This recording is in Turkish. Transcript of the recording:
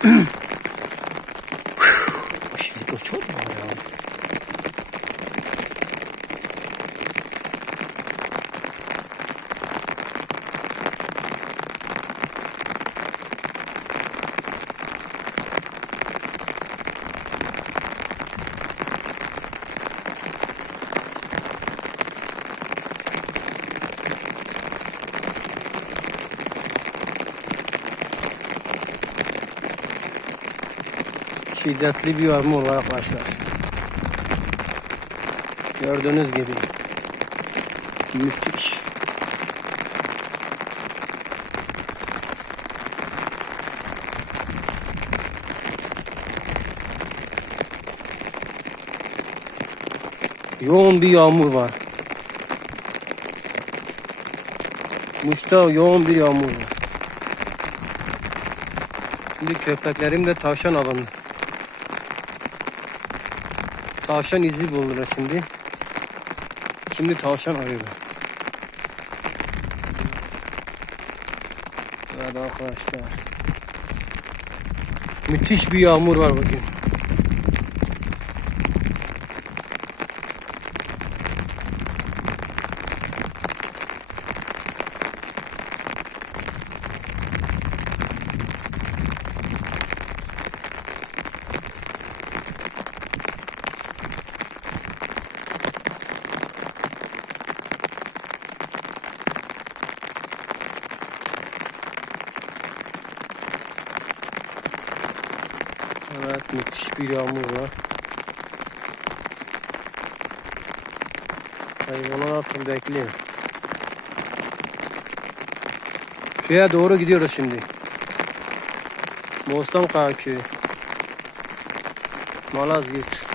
Şimdi çok var ya. Şiddetli bir yağmur var arkadaşlar. Gördüğünüz gibi. Müthiş. Yoğun bir yağmur var. Muş'ta yoğun bir yağmur var. Şimdi köpeklerim de tavşan avında. Tavşan izi buldular şimdi. Şimdi tavşan arıyorlar. Evet arkadaşlar. Müthiş bir yağmur var bugün. Evet, müthiş bir yağmur var. Hayvanlar artık bekliyor. Şuraya doğru gidiyoruz şimdi. Bostan Köyü. Malazgirt.